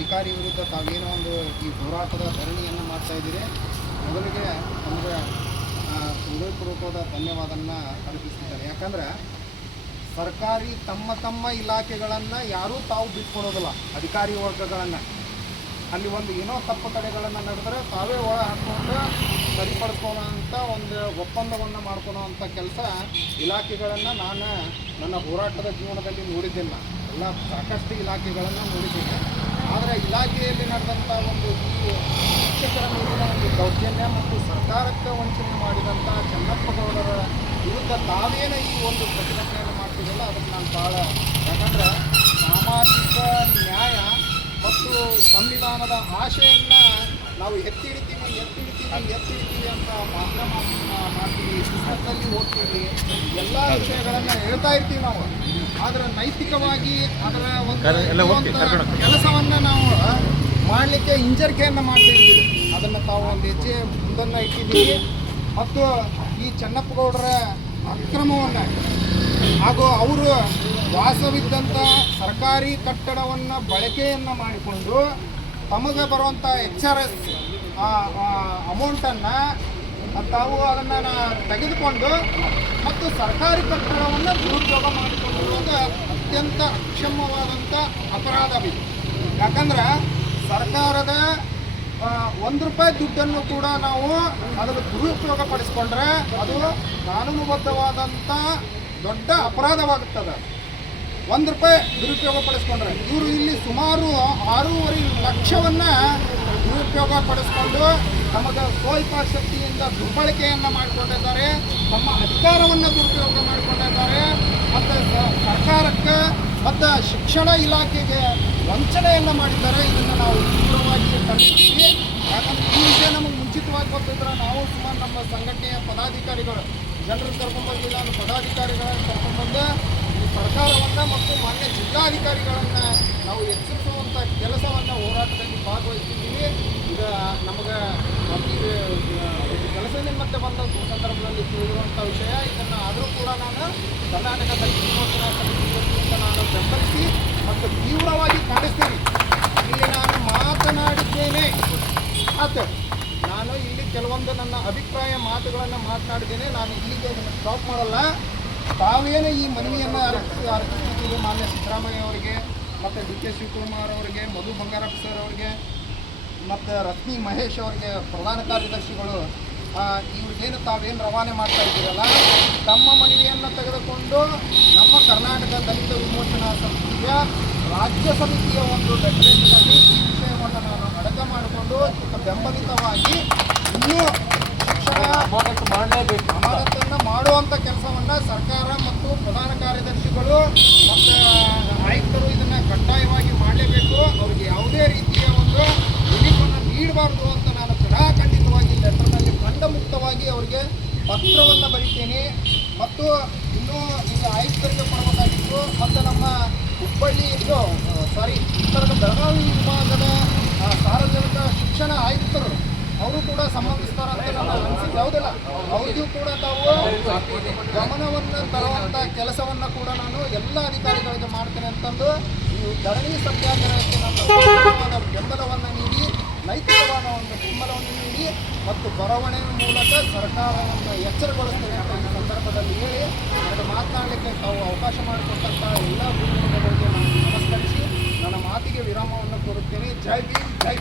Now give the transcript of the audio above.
ಅಧಿಕಾರಿ ವಿರುದ್ಧ ತಾವೇನೋ ಒಂದು ಈ ಹೋರಾಟದ ಧರಣಿಯನ್ನು ಮಾಡ್ತಾ ಇದ್ದೀರಿ. ಮೊದಲಿಗೆ ನಮಗೆ ಹೃದಯಪೂರ್ವಕವಾದ ಧನ್ಯವಾದನ್ನ ಅರ್ಪಿಸಿದ್ದಾರೆ ಯಾಕಂದ್ರೆ ಸರ್ಕಾರಿ ತಮ್ಮ ತಮ್ಮ ಇಲಾಖೆಗಳನ್ನು ಯಾರೂ ತಾವು ಬಿಟ್ಕೊಡೋದಿಲ್ಲ, ಅಧಿಕಾರಿ ವರ್ಗಗಳನ್ನು. ಅಲ್ಲಿ ಒಂದು ಏನೋ ತಪ್ಪು ತಡೆಗಳನ್ನು ನಡೆದರೆ ತಾವೇ ಒಳ ಹಾಕ್ಕೊಂಡು ಸರಿಪಡಿಸ್ಕೊಳ್ಳೋ ಅಂತ ಒಂದು ಒಪ್ಪಂದವನ್ನು ಮಾಡ್ಕೊಳೋ ಅಂಥ ಕೆಲಸ ಇಲಾಖೆಗಳನ್ನು ನಾನು ನನ್ನ ಹೋರಾಟದ ಜೀವನದಲ್ಲಿ ನೋಡಿದ್ದಿಲ್ಲ. ಎಲ್ಲ ಸಾಕಷ್ಟು ಇಲಾಖೆಗಳನ್ನು ನೋಡಿದ್ದೀನಿ. ಇಲಾಖೆಯಲ್ಲಿ ನಡೆದಂಥ ಒಂದು ಈ ಶಿಕ್ಷಕರ ಮೇಲಿನ ಒಂದು ದೌರ್ಜನ್ಯ ಮತ್ತು ಸರ್ಕಾರಕ್ಕೆ ವಂಚನೆ ಮಾಡಿದಂಥ ಚನ್ನಪ್ಪಗೌಡರ ವಿರುದ್ಧ ನಾವೇನ ಈ ಒಂದು ಪ್ರತಿಭಟನೆಯನ್ನು ಮಾಡ್ತಿದ್ದಲ್ಲ ಅದಕ್ಕೆ ನಾನು ಭಾಳ ಯಾಕಂದ್ರೆ ಸಾಮಾಜಿಕ ನ್ಯಾಯ ಮತ್ತು ಸಂವಿಧಾನದ ಆಶೆಯನ್ನು ನಾವು ಎತ್ತಿ ಹಿಡಿತೀವಿ ಎತ್ತಿ ಹಿಡಿತೀವಿ ಎತ್ತಿ ಹಿಡಿತೀವಿ ಅಂತ ಮಾತ್ರ ಮಾಡ್ತೀವಿ ಪುಸ್ತಕದಲ್ಲಿ ಓದ್ತೀವಿ ಎಲ್ಲ ವಿಷಯಗಳನ್ನು ಹೇಳ್ತಾ ಇರ್ತೀವಿ ನಾವು. ಆದರೆ ನೈತಿಕವಾಗಿ ಅದರ ಒಂದು ಕೆಲಸವನ್ನು ನಾವು ಮಾಡಲಿಕ್ಕೆ ಹಿಂಜರಿಕೆಯನ್ನು ಮಾಡ್ತಿದ್ದೀವಿ. ಅದನ್ನು ತಾವು ಒಂದು ಹೆಜ್ಜೆ ಮುಂದನ್ನು ಇಟ್ಟಿದ್ದೀವಿ. ಮತ್ತು ಈ ಚನ್ನಪ್ಪಗೌಡರ ಅಕ್ರಮವನ್ನು ಹಾಗೂ ಅವರು ವಾಸವಿದ್ದಂಥ ಸರ್ಕಾರಿ ಕಟ್ಟಡವನ್ನು ಬಳಕೆಯನ್ನು ಮಾಡಿಕೊಂಡು ತಮಗೆ ಬರುವಂಥ ಎಚ್ ಆರ್ ಎಸ್ ಅಮೌಂಟನ್ನು ತಾವು ಅದನ್ನು ತೆಗೆದುಕೊಂಡು ಮತ್ತು ಸರ್ಕಾರಿ ಕಟ್ಟಡವನ್ನು ದುರುಪಯೋಗ ಮಾಡಿಕೊಂಡಿರುವುದು ಅತ್ಯಂತ ಅಕ್ಷಮ್ಯವಾದಂಥ ಅಪರಾಧವಿದೆ. ಯಾಕಂದ್ರೆ ಸರ್ಕಾರದ ಒಂದು ರೂಪಾಯಿ ದುಡ್ಡನ್ನು ಕೂಡ ನಾವು ಅದನ್ನು ದುರುಪಯೋಗ ಪಡಿಸ್ಕೊಂಡ್ರೆ ಅದು ಕಾನೂನುಬದ್ಧವಾದಂಥ ದೊಡ್ಡ ಅಪರಾಧವಾಗುತ್ತದೆ. ಒಂದು ರೂಪಾಯಿ ದುರುಪಯೋಗ ಪಡಿಸ್ಕೊಂಡ್ರೆ ಇವರು ಇಲ್ಲಿ ಸುಮಾರು ಆರೂವರೆ ಲಕ್ಷವನ್ನು ದುರುಪಯೋಗ ಪಡಿಸ್ಕೊಂಡು ತಮಗೆ ಸ್ವಲ್ಪ ಶಕ್ತಿಯಿಂದ ದುರ್ಬಳಕೆಯನ್ನು ಮಾಡಿಕೊಂಡಿದ್ದಾರೆ, ತಮ್ಮ ಅಧಿಕಾರವನ್ನು ದುರುಪಯೋಗ ಮಾಡಿಕೊಂಡಿದ್ದಾರೆ, ಮತ್ತು ಸರ್ಕಾರಕ್ಕೆ, ಮತ್ತು ಶಿಕ್ಷಣ ಇಲಾಖೆಗೆ ವಂಚನೆಯನ್ನು ಮಾಡಿದ್ದಾರೆ, ಇದನ್ನು ನಾವು ತೀವ್ರವಾಗಿ ಖಂಡಿಸ್ತೀವಿ. ಯಾಕಂದ್ರೆ ಈ ವಿಷಯ ನಮಗೆ ಮುಂಚಿತವಾಗಿ ಗೊತ್ತಿದ್ರೆ ನಾವು ಸುಮಾರು ನಮ್ಮ ಸಂಘಟನೆಯ ಪದಾಧಿಕಾರಿಗಳು ಜನರು ಕರ್ಕೊಂಡ್ಬಂದಿಲ್ಲ ಅದು ಪದಾಧಿಕಾರಿಗಳನ್ನು ಕರ್ಕೊಂಡ್ಬಂದು ಈ ಸರ್ಕಾರವನ್ನು ಮತ್ತು ಮಾನ್ಯ ಜಿಲ್ಲಾಧಿಕಾರಿಗಳನ್ನು ನಾವು ಎಚ್ಚರಿಸುವಂಥ ಕೆಲಸವನ್ನು ಹೋರಾಟದಲ್ಲಿ ಭಾಗವಹಿಸಿದ್ದೀವಿ. ಈಗ ನಮಗೆ ಈ ಕೆಲಸ ಮತ್ತೆ ಬಂದ ಸಂದರ್ಭದಲ್ಲಿ ತಿಳಿದಿರುವಂಥ ವಿಷಯ, ಇದನ್ನು ಆದರೂ ಕೂಡ ನಾನು ಕರ್ನಾಟಕ ದಲಿತ ನಾನು ಬೆಂಬಲಿಸಿ ಮತ್ತು ತೀವ್ರವಾಗಿ ಖಂಡಿಸ್ತೀನಿ ಇಲ್ಲಿ ನಾನು ಮಾತನಾಡಿದ್ದೇನೆ. ಮತ್ತೆ ನಾನು ಇಲ್ಲಿ ಕೆಲವೊಂದು ನನ್ನ ಅಭಿಪ್ರಾಯ ಮಾತುಗಳನ್ನು ಮಾತನಾಡಿದ್ದೇನೆ. ನಾನು ಇಲ್ಲಿಗೆ ಸ್ಟಾಪ್ ಮಾಡಲ್ಲ. ತಾವೇನು ಈ ಮನವಿಯನ್ನು ಅರ್ಪಿಸಿ ಅರ್ಪಿಸಿದ್ದೀವಿ ಮಾನ್ಯ ಸಿದ್ದರಾಮಯ್ಯ ಅವರಿಗೆ, ಮತ್ತು ಡಿ ಕೆ ಶಿವಕುಮಾರ್ ಅವರಿಗೆ, ಮಧು ಬಂಗಾರಪ್ಪ ಸರ್ ಅವರಿಗೆ, ಮತ್ತು ರಶ್ಮಿ ಮಹೇಶ್ ಅವರಿಗೆ ಪ್ರಧಾನ ಕಾರ್ಯದರ್ಶಿಗಳು ಇವ್ರಿಗೇನು ತಾವೇನು ರವಾನೆ ಮಾಡ್ತಾ ಇದ್ದೀರಲ್ಲ, ತಮ್ಮ ಮನವಿಯನ್ನು ತೆಗೆದುಕೊಂಡು ನಮ್ಮ ಕರ್ನಾಟಕ ದಲಿತ ವಿಮೋಚನಾ ಸಮಿತಿಯ ರಾಜ್ಯ ಸಮಿತಿಯ ಒಂದು ಡೆಕ್ರೇಷನಲ್ಲಿ ಈ ವಿಷಯವನ್ನು ನಾನು ಅಡಕ ಮಾಡಿಕೊಂಡು ಬೆಂಬಲಿತವಾಗಿ ಇನ್ನೂ ಮಾಡಲೇಬೇಕು ಅಮಾನತನ್ನು ಮಾಡುವಂಥ ಕೆಲಸವನ್ನು ಸರ್ಕಾರ ಮತ್ತು ಪ್ರಧಾನ ಕಾರ್ಯದರ್ಶಿಗಳು ಮತ್ತು ಆಯುಕ್ತರು ಇದನ್ನು ಕಡ್ಡಾಯವಾಗಿ ಮಾಡಲೇಬೇಕು. ಅವರಿಗೆ ಯಾವುದೇ ರೀತಿಯ ಒಂದು ರಿಲೀಫನ್ನು ನೀಡಬಾರ್ದು ಅಂತ ನಾನು ಖಡಾಖಂಡಿತವಾಗಿ ಲೆಟರ್ನಲ್ಲಿ ಖಂಡಮುಕ್ತವಾಗಿ ಅವರಿಗೆ ಪತ್ರವನ್ನು ಬರೀತೇನೆ ಮತ್ತು ಇನ್ನೂ ಈಗ ಆಯುಕ್ತರಿಗೆ ಕೊಡಬೇಕಾಗಿತ್ತು ಮತ್ತು ನಮ್ಮ ಹುಬ್ಬಳ್ಳಿ ಇದು ಸಾರಿ, ಉತ್ತರದ ಬೆಳಗಾವಿ ವಿಭಾಗದ ಸಾರ್ವಜನಿಕ ಶಿಕ್ಷಣ ಆಯುಕ್ತರು, ಅವರು ಕೂಡ ಸಂಬಂಧಿಸ್ತಾರಂತ ನಾನು ಅನಿಸಿಕೆ ಯಾವುದಿಲ್ಲ. ಅವ್ರಿಗೂ ಕೂಡ ತಾವು ಗಮನವನ್ನು ತರುವಂಥ ಕೆಲಸವನ್ನು ಕೂಡ ನಾನು ಎಲ್ಲ ಅಧಿಕಾರಿಗಳಿಗೆ ಮಾಡ್ತೇನೆ ಅಂತಂದು ಈ ಧರಣಿ ಸತ್ಯಾಗ್ರಹಕ್ಕೆ ಸಂಪೂರ್ಣವಾದ ಬೆಂಬಲವನ್ನು ನೀಡಿ, ನೈತಿಕವಾದ ಒಂದು ಬೆಂಬಲವನ್ನು ನೀಡಿ ಮತ್ತು ಬರವಣೆಯ ಮೂಲಕ ಸರ್ಕಾರವನ್ನು ಎಚ್ಚರಗೊಳಿಸ್ತೇನೆ ಅಂತ ಈ ಸಂದರ್ಭದಲ್ಲಿ ಹೇಳಿ ಮಾತನಾಡಲಿಕ್ಕೆ ತಾವು ಅವಕಾಶ ಮಾಡಿಕೊಟ್ಟಂಥ ಎಲ್ಲ ನನ್ನ ಮಾತಿಗೆ ವಿರಾಮವನ್ನು ಕೋರುತ್ತೇನೆ ಜೈ ಭೀಮ್ ಜೈ